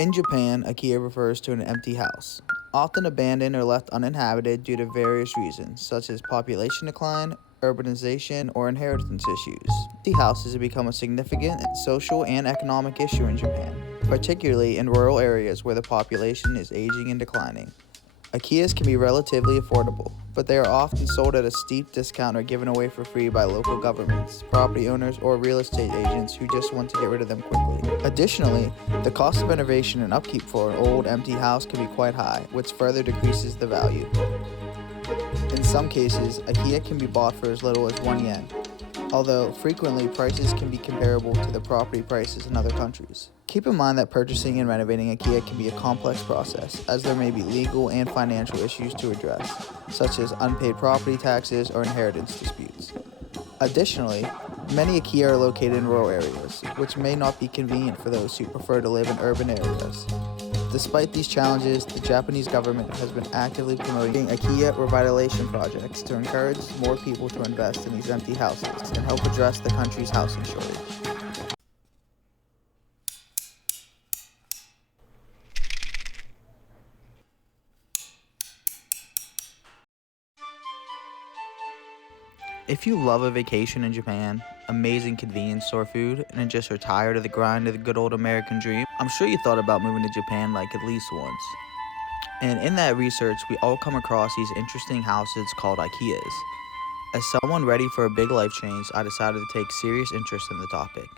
In Japan, akiya refers to an empty house, often abandoned or left uninhabited due to various reasons, such as population decline, urbanization, or inheritance issues. Empty houses have become a significant social and economic issue in Japan, particularly in rural areas where the population is aging and declining. Akiyas can be relatively affordable, but they are often sold at a steep discount or given away for free by local governments, property owners, or real estate agents who just want to get rid of them quickly. Additionally, the cost of renovation and upkeep for an old, empty house can be quite high, which further decreases the value. In some cases, akiya can be bought for as little as 1 yen, although frequently prices can be comparable to the property prices in other countries. Keep in mind that purchasing and renovating akiya can be a complex process, as there may be legal and financial issues to address, such as unpaid property taxes or inheritance disputes. Additionally, many akiya are located in rural areas, which may not be convenient for those who prefer to live in urban areas. Despite these challenges, the Japanese government has been actively promoting akiya revitalization projects to encourage more people to invest in these empty houses and help address the country's housing shortage. If you love a vacation in Japan, amazing convenience store food, and just are tired of the grind of the good old American dream, I'm sure you thought about moving to Japan like at least once. And in that research, we all come across these interesting houses called Akiyas. As someone ready for a big life change, I decided to take serious interest in the topic.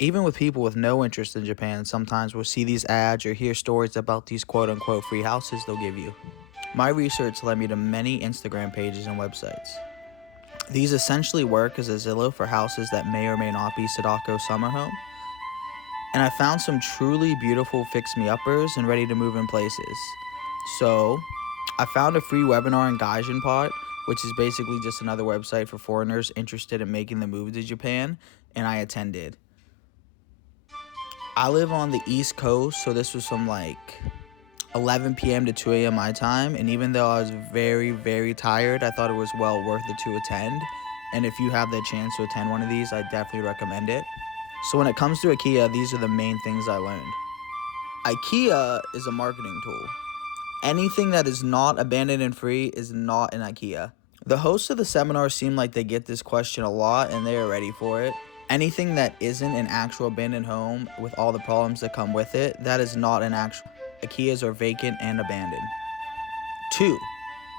Even with people with no interest in Japan, sometimes we'll see these ads or hear stories about these quote-unquote free houses they'll give you. My research led me to many Instagram pages and websites. These essentially work as a Zillow for houses that may or may not be Sadako summer home. And I found some truly beautiful fix-me-uppers and ready to move in places. So, I found a free webinar in Gaijinpot, which is basically just another website for foreigners interested in making the move to Japan, and I attended. I live on the East Coast, so this was from 11 p.m. to 2 a.m. my time, and even though I was very, very tired, I thought it was well worth it to attend. And if you have the chance to attend one of these, I definitely recommend it. So when it comes to akiya, these are the main things I learned. akiya is a marketing tool. Anything that is not abandoned and free is not an akiya. The hosts of the seminar seem like they get this question a lot and they are ready for it. Anything that isn't an actual abandoned home with all the problems that come with it, that is not an actual. Akiyas are vacant and abandoned. 2.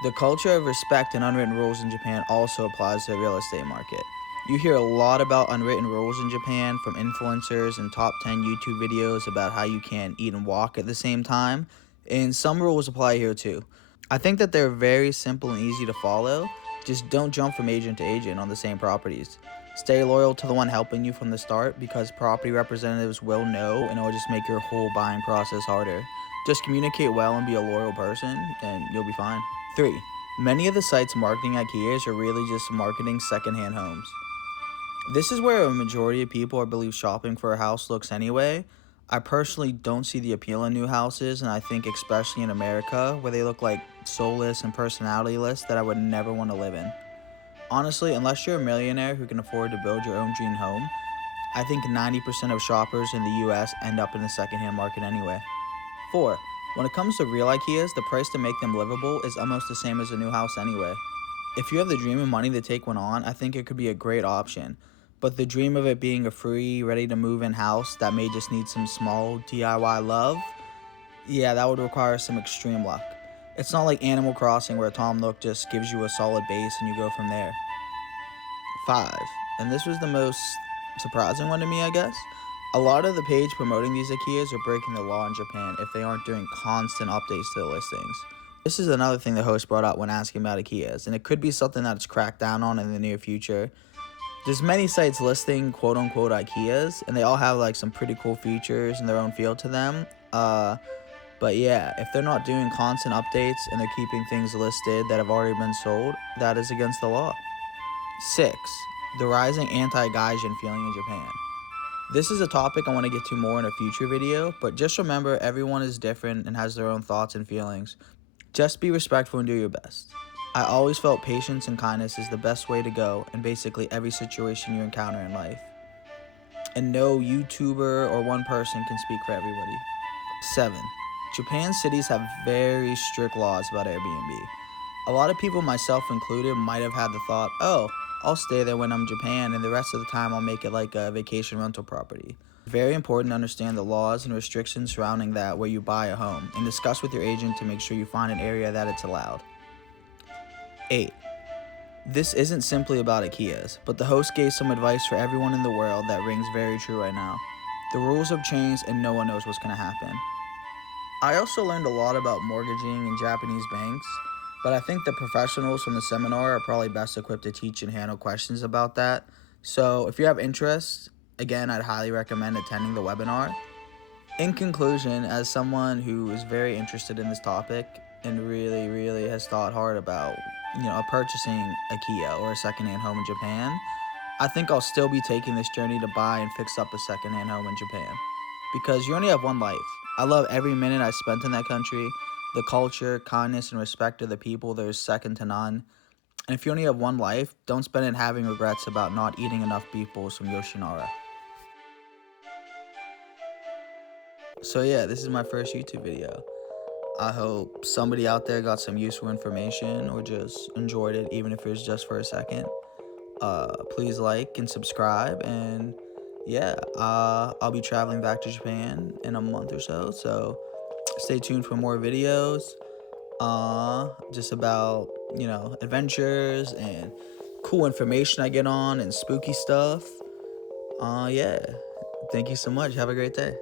The culture of respect and unwritten rules in Japan also applies to the real estate market. You hear a lot about unwritten rules in Japan from influencers and top 10 YouTube videos about how you can't eat and walk at the same time, and some rules apply here too. I think that they're very simple and easy to follow. Just don't jump from agent to agent on the same properties. Stay loyal to the one helping you from the start, because property representatives will know and it will just make your whole buying process harder. Just communicate well and be a loyal person and you'll be fine. 3. Many of the sites marketing Akiyas are really just marketing secondhand homes. This is where a majority of people, I believe, shopping for a house looks anyway. I personally don't see the appeal in new houses, and I think especially in America, where they look like soulless and personality-less, that I would never want to live in. Honestly, unless you're a millionaire who can afford to build your own dream home, I think 90% of shoppers in the US end up in the secondhand market anyway. 4. When it comes to real Akiyas, the price to make them livable is almost the same as a new house anyway. If you have the dream and money to take one on, I think it could be a great option. But the dream of it being a free, ready-to-move-in house that may just need some small DIY love, yeah, that would require some extreme luck. It's not like Animal Crossing where Tom Nook just gives you a solid base and you go from there. 5. And this was the most surprising one to me, I guess. A lot of the page promoting these Akiyas are breaking the law in Japan if they aren't doing constant updates to the listings. This is another thing the host brought up when asking about Akiyas, and it could be something that's cracked down on in the near future. There's many sites listing quote-unquote Akiyas, and they all have some pretty cool features and their own feel to them. But yeah, if they're not doing constant updates and they're keeping things listed that have already been sold, that is against the law. 6. The rising anti-gaijin feeling in Japan. This is a topic I want to get to more in a future video, but just remember everyone is different and has their own thoughts and feelings. Just be respectful and do your best. I always felt patience and kindness is the best way to go in basically every situation you encounter in life. And no YouTuber or one person can speak for everybody. 7. Japan cities have very strict laws about Airbnb. A lot of people, myself included, might have had the thought, oh, I'll stay there when I'm in Japan and the rest of the time I'll make it like a vacation rental property. Very important to understand the laws and restrictions surrounding that where you buy a home and discuss with your agent to make sure you find an area that it's allowed. 8. This isn't simply about Akiyas, but the host gave some advice for everyone in the world that rings very true right now. The rules have changed and no one knows what's going to happen. I also learned a lot about mortgaging in Japanese banks, but I think the professionals from the seminar are probably best equipped to teach and handle questions about that. So if you have interest, again, I'd highly recommend attending the webinar. In conclusion, as someone who is very interested in this topic and really has thought hard about, purchasing akiya or a secondhand home in Japan, I think I'll still be taking this journey to buy and fix up a secondhand home in Japan. Because you only have one life. I love every minute I spent in that country. The culture, kindness, and respect of the people, there's second to none. And if you only have one life, don't spend it having regrets about not eating enough beef bowls from Yoshinara. So yeah, this is my first YouTube video. I hope somebody out there got some useful information or just enjoyed it, even if it was just for a second. Please like and subscribe, and yeah, I'll be traveling back to Japan in a month or so stay tuned for more videos just about adventures and cool information I get on and spooky stuff. Yeah, thank you so much. Have a great day.